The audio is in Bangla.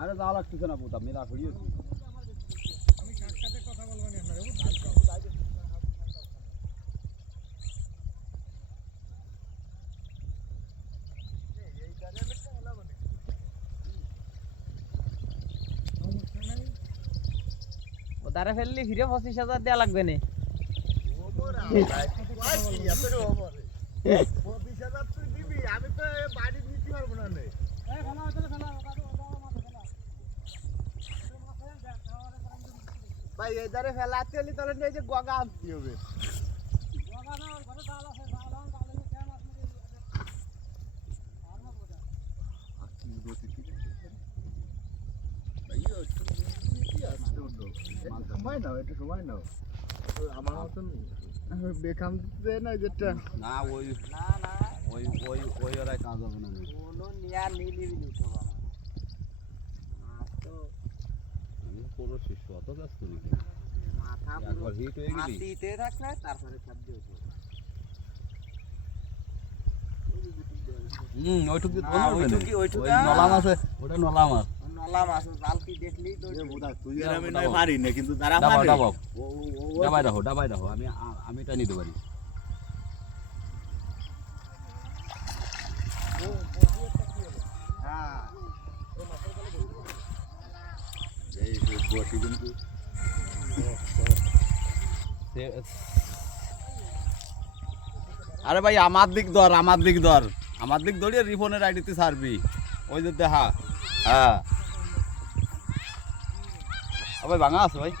আরে যাওয়া লাগতেছে না পুতা মেলা হইয়েছে তারে ফেললি ফিরে 25,000 দেয়া লাগবে না। ভাই এই ধারে ফেলাতে হলে তাহলে এই যে গগা আনতে হবে। সময় নাও, একটু সময় নাও। আমার মতন বেকাম না যেটা না ওই না না ওই ওই ওই ওরাই কাজ হবে না কোনো নিয়া নিলি তো তো আমি পুরো শিশু অত ব্যস্ত নাকি মাথা একবার হিট হয়ে গেলি মাটিতে থাকলে তারপরে সব দিয়ে ওইটুক দিয়ে না, ওইটুকি নলা মাছ ওটা নলা মাছ নলা মাছ জাল কি দেখলি তো তুই আর আমি নয় পারি না, কিন্তু তারা ডাবাও পারে। ডাবাও ডাবাই রাখো আমি এটা নিতে পারি হ্যাঁ এই বটি কিন্তু আরে ভাই আমার দিক ধরিয়ে রিফোনের আইডিতে ছাড়বি ওই যে দেখা হ্যাঁ ভাই ভাঙা আছে ভাই